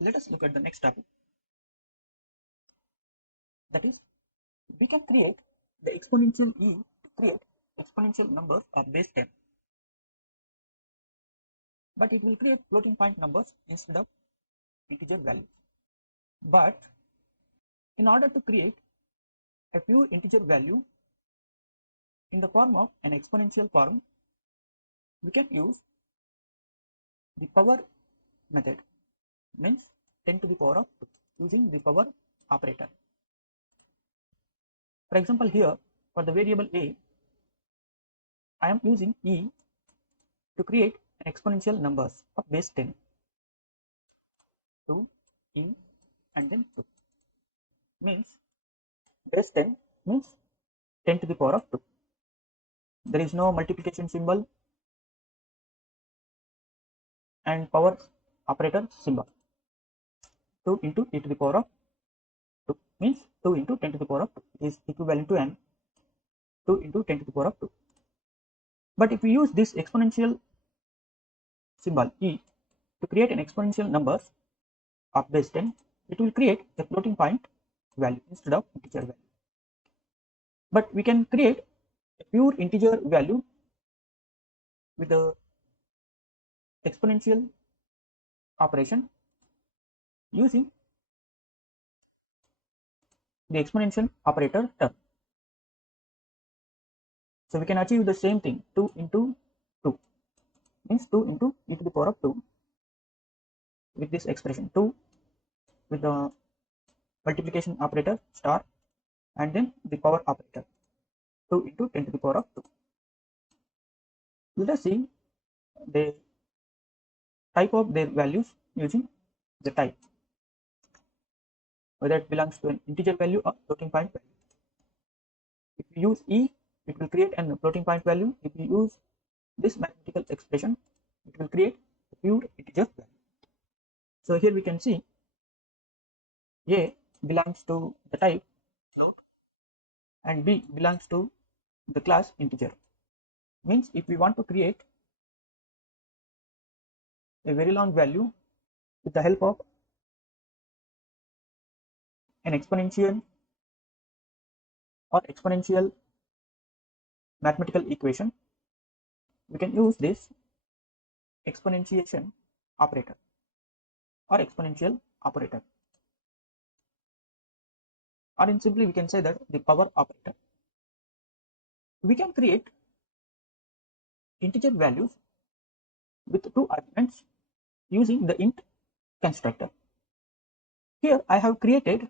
Let us look at the next topic. That is, we can create the exponential e to create exponential numbers at base 10. But it will create floating point numbers instead of integer values. But in order to create a pure integer value in the form of an exponential form, we can use the power method, means 10 to the power of 2, using the power operator. For example, here for the variable a, I am using e to create an exponential numbers of base 10, 2, e, and then 2, means base 10 means 10 to the power of 2. There is no multiplication symbol and power operator symbol. 2 into e to the power of 2 means 2 into 10 to the power of 2 is equivalent to n, 2 into 10 to the power of 2. But if we use this exponential symbol e to create an exponential numbers of base 10, it will create a floating point value instead of integer value. But we can create a pure integer value with the exponential operation using the exponential operator term. So we can achieve the same thing, 2 into 2 means 2 into e to the power of 2 with this expression, 2 with the multiplication operator star and then the power operator, 2 into 10 to the power of 2. Let us see the type of their values using the type, whether it belongs to an integer value or floating point value. If we use e, it will create a floating point value. If we use this mathematical expression, it will create a pure integer value. So here we can see a belongs to the type float and b belongs to the class integer. Means if we want to create a very long value with the help of an exponential or exponential mathematical equation, we can use this exponentiation operator or exponential operator, or in simply we can say that the power operator. We can create integer values with two arguments using the int constructor. Here I have created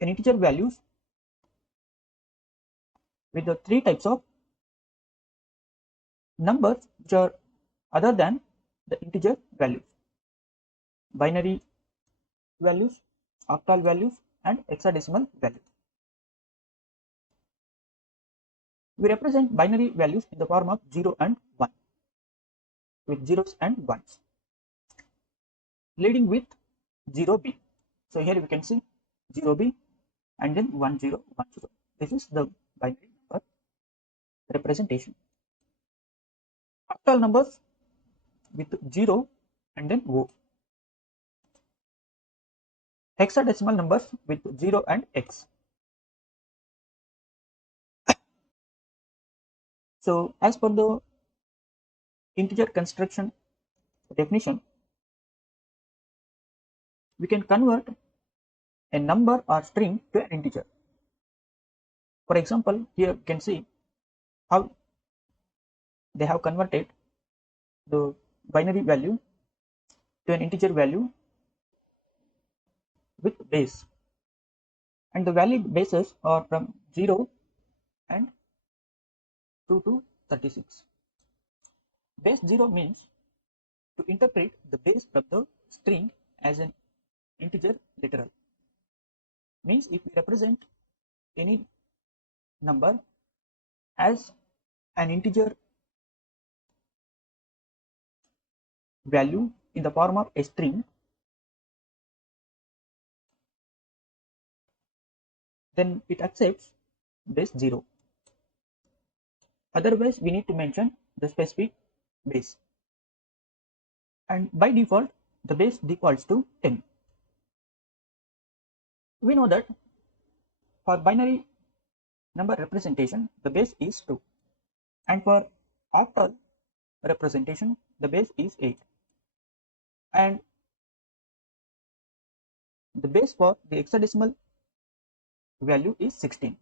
an integer values with the three types of numbers which are other than the integer values: binary values, octal values, and hexadecimal values. We represent binary values in the form of 0 and 1 with zeros and ones, leading with 0b. So here we can see 0b and then 1010. This is the binary number representation. Octal numbers with 0 and then O. Hexadecimal numbers with 0 and X. So as per the integer construction definition, we can convert a number or string to an integer. For example, here you can see how they have converted the binary value to an integer value with base, and the valid bases are from 0 and 2 to 36. Base 0 means to interpret the base of the string as an integer literal. Means if we represent any number as an integer value in the form of a string, then it accepts base 0. Otherwise we need to mention the specific base, and by default the base defaults to 10. We know that for binary number representation the base is 2, and for octal representation the base is 8, and the base for the hexadecimal value is 16.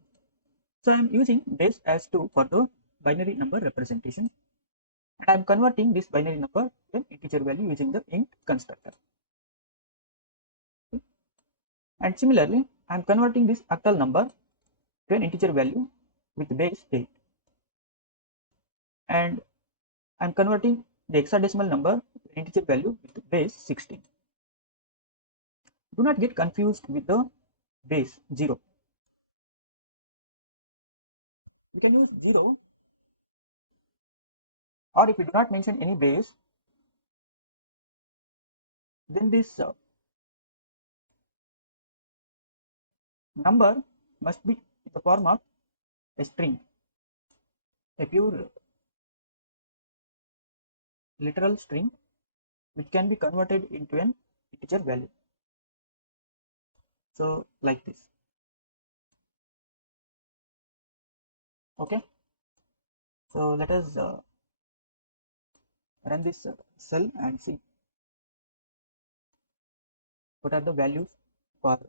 So I am using base as 2 for the binary number representation, and I am converting this binary number to an integer value using the int constructor. And similarly, I am converting this octal number to an integer value with base 8, and I am converting the hexadecimal number to an integer value with base 16. Do not get confused with the base 0. You can use 0, or if you do not mention any base, then this number must be in the form of a string, a pure literal string which can be converted into an integer value. So like this. Okay, so let us run this cell and see what are the values for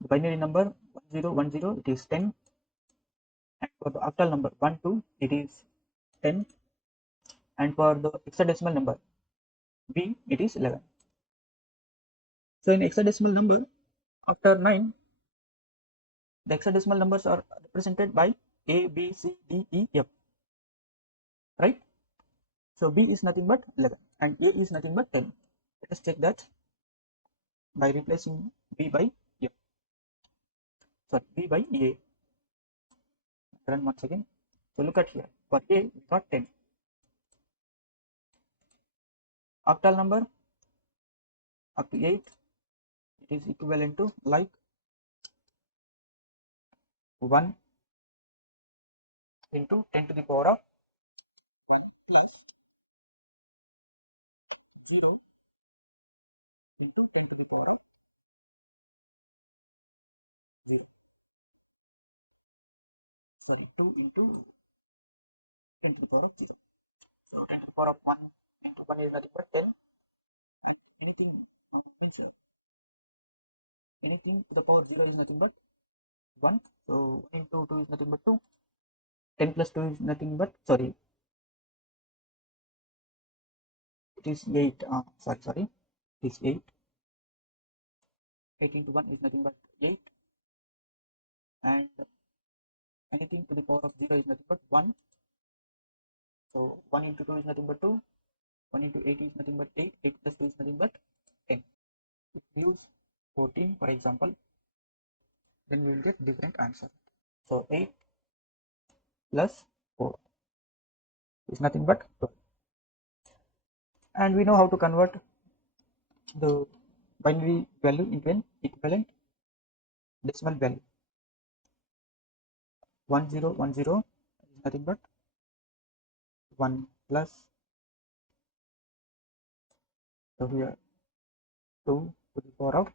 the binary number 1010. It is 10, and for the octal number 12 it is 10, and for the hexadecimal number b it is 11. So in hexadecimal number, after 9, the hexadecimal numbers are represented by a, b, c, d, e, f, right? So b is nothing but 11 and a is nothing but 10. Let us check that by replacing b by f. Sorry, b by a. Run once again. So look at here. For a we got 10. Octal number up to 8, it is equivalent to like 1 into 10 to the power of 1 plus 0 into 10 to the power of 0. Sorry, 2 into 10 to the power of 0. So 10 to the power of 1 into 1 is nothing but 10, and anything means anything to the power 0 is nothing but 1. So 1 into 2 is nothing but 2. 10 plus 2 is nothing but, sorry, it is 8. Sorry, it is 8. 8 into 1 is nothing but 8, and anything to the power of 0 is nothing but 1. So 1 into 2 is nothing but 2. 1 into 8 is nothing but 8. 8 plus 2 is nothing but 10. If we use 14 for example, then we will get different answer. So 8 plus 4 is nothing but 12. And we know how to convert the binary value into an equivalent decimal value. 1010 is nothing but 1 plus, so here 2 to the power of,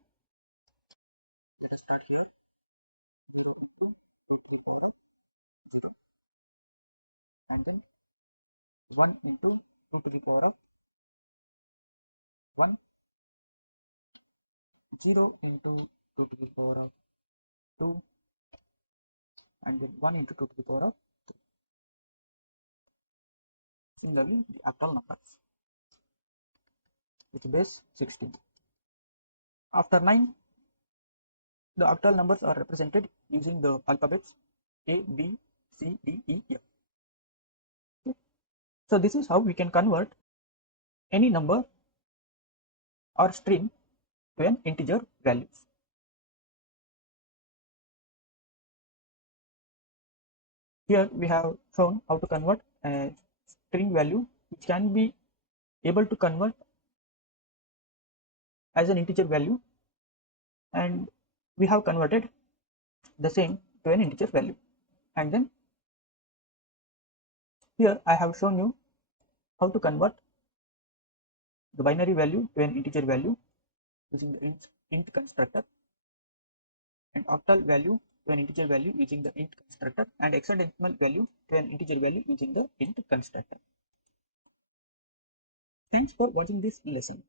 let us start here, 0 into 2 to the power of 0, and then 1 into 2 to the power of 1, 0 into 2 to the power of 2, and then 1 into 2 to the power of 3. Similarly, the octal numbers with base 16. After 9, the octal numbers are represented using the alphabets A, B, C, D, E, F. Okay. So this is how we can convert any number or string to an integer values. Here we have shown how to convert a string value which can be able to convert as an integer value, and we have converted the same to an integer value. And then here I have shown you how to convert the binary value to an integer value using the int constructor, and octal value to an integer value using the int constructor, and hexadecimal value to an integer value using the int constructor. Thanks for watching this lesson.